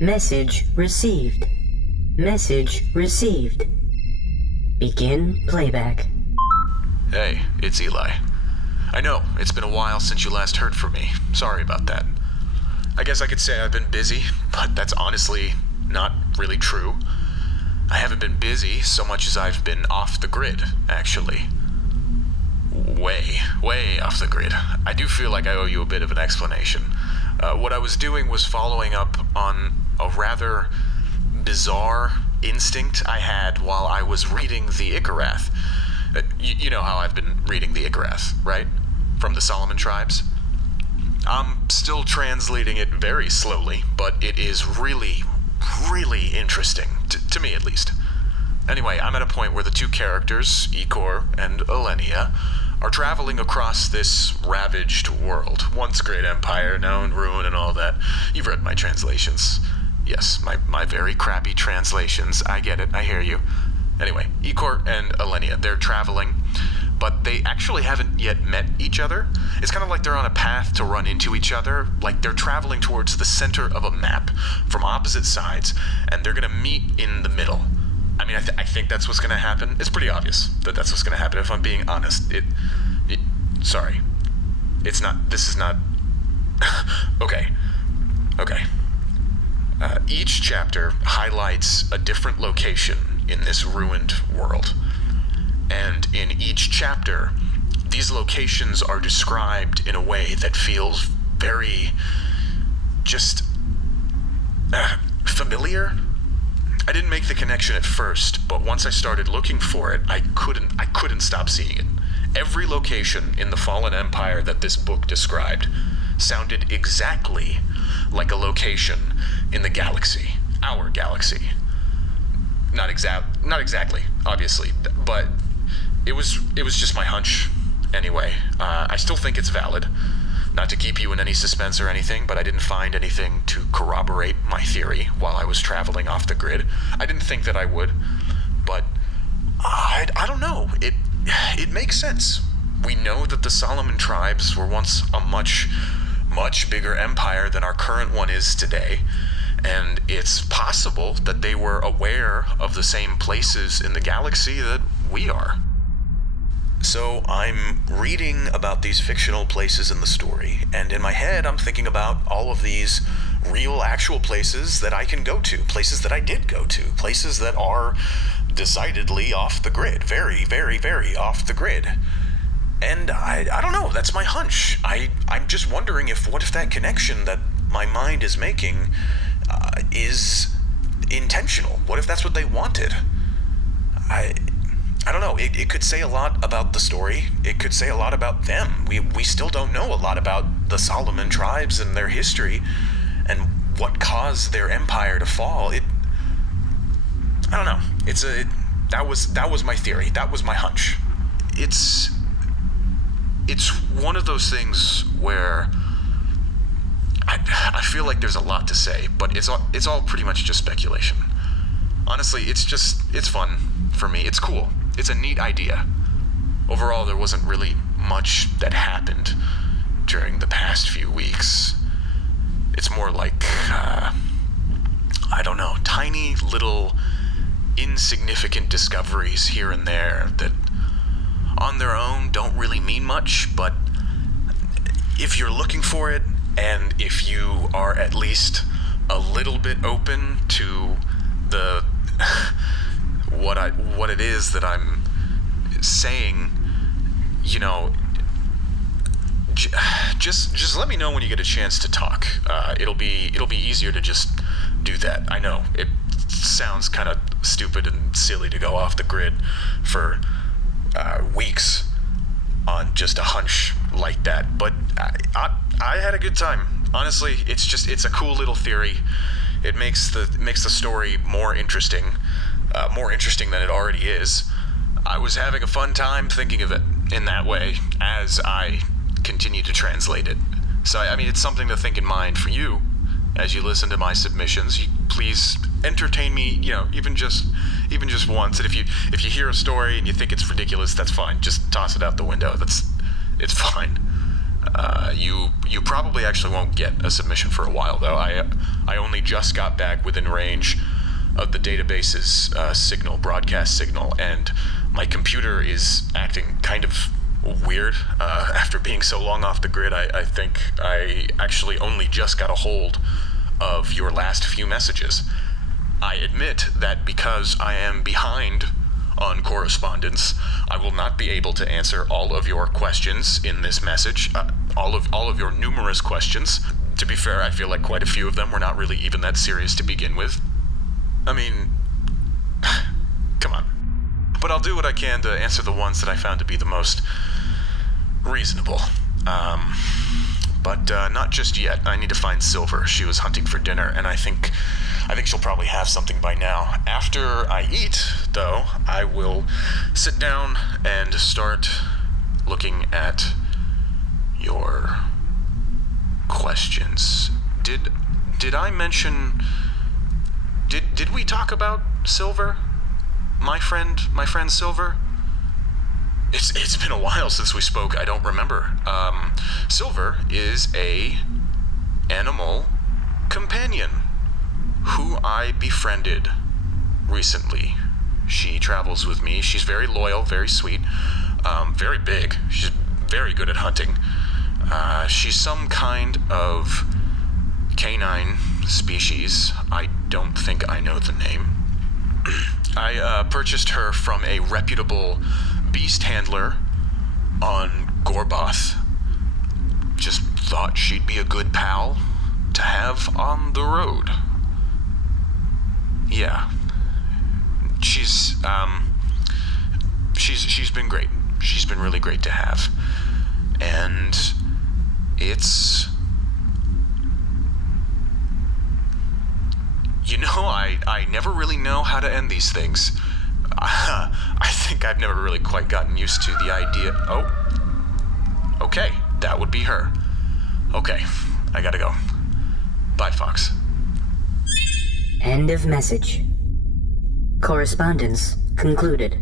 Message received. Message received. Begin playback. Hey, it's Eli. I know, it's been a while since you last heard from me. Sorry about that. I guess I could say I've been busy, but that's honestly not really true. I haven't been busy so much as I've been off the grid, actually. Way off the grid. I do feel like I owe you a bit of an explanation. What I was doing was following up on a rather bizarre instinct I had while I was reading the Ikarath. You know how I've been reading the Ikarath, right? From the Solomon tribes. I'm still translating it very slowly, but it is really interesting, to me at least. Anyway, I'm at a point where the two characters, Ikor and Alenia, are traveling across this ravaged world. Once great empire, now in ruin and all that. You've read my translations. Yes, my very crappy translations. I get it, I hear you. Anyway, Ikor and Alenia, they're traveling, but they actually haven't yet met each other. It's kind of like they're on a path to run into each other, like they're traveling towards the center of a map from opposite sides, and they're gonna meet in the middle. I mean, I think that's what's gonna happen. It's pretty obvious that that's what's gonna happen, if I'm being honest. Sorry. It's not, this is not, okay. Each chapter highlights a different location in this ruined world. And in each chapter, these locations are described in a way that feels very just familiar. I didn't make the connection at first, but once I started looking for it, I couldn't stop seeing it. Every location in the Fallen Empire that this book described sounded exactly like a location in the galaxy, our galaxy. Not exactly, obviously, but it was just my hunch. Anyway, I still think it's valid. Not to keep you in any suspense or anything, but I didn't find anything to corroborate my theory while I was traveling off the grid. I didn't think that I would, but I don't know. It makes sense. We know that the Solomon tribes were once a much bigger empire than our current one is today, and it's possible that they were aware of the same places in the galaxy that we are. So I'm reading about these fictional places in the story, and in my head I'm thinking about all of these real, actual places that I can go to, places that I did go to, places that are decidedly off the grid, very off the grid. And I don't know, that's my hunch. I'm just wondering what if that connection that my mind is making is intentional? What if that's what they wanted? I don't know. It could say a lot about the story. It could say a lot about them. We still don't know a lot about the Solomon tribes and their history and what caused their empire to fall. I don't know. That was my theory. That was my hunch. It's one of those things where I feel like there's a lot to say, but it's all pretty much just speculation. Honestly, it's fun for me. It's cool. It's a neat idea. Overall, there wasn't really much that happened during the past few weeks. It's more like, I don't know, tiny little insignificant discoveries here and there that on their own don't really mean much, but if you're looking for it, and if you are at least a little bit open to the what it is that I'm saying, you know, just let me know when you get a chance to talk. It'll be easier to just do that. I know it sounds kind of stupid and silly to go off the grid for weeks on just a hunch like that, but I had a good time. Honestly, it's a cool little theory. It makes the story more interesting than it already is. I was having a fun time thinking of it in that way as I continue to translate it. So I mean, it's something to think in mind for you as you listen to my submissions. Please entertain me, you know, even just once. And if you hear a story and you think it's ridiculous, that's fine. Just toss it out the window. It's fine. You probably actually won't get a submission for a while, though. I only just got back within range of the database's broadcast signal, and my computer is acting kind of weird after being so long off the grid. I think I actually only just got a hold of your last few messages. I admit that because I am behind on correspondence, I will not be able to answer all of your questions in this message, all of your numerous questions. To be fair, I feel like quite a few of them were not really even that serious to begin with. I mean, come on. But I'll do what I can to answer the ones that I found to be the most reasonable. But not just yet. I need to find Silver. She was hunting for dinner, and I think she'll probably have something by now. After I eat, though, I will sit down and start looking at your questions. Did I mention... Did we talk about Silver? My friend Silver? It's been a while since we spoke. I don't remember. Silver is a animal companion who I befriended recently. She travels with me. She's very loyal, very sweet, very big. She's very good at hunting. She's some kind of canine species. I don't think I know the name. I purchased her from a reputable beast handler on Gorboth. Just thought she'd be a good pal to have on the road. Yeah. She's been great. She's been really great to have. And it's... You know, I never really know how to end these things. I think I've never really quite gotten used to the idea... Oh. Okay, that would be her. Okay, I gotta go. Bye, Fox. End of message. Correspondence concluded.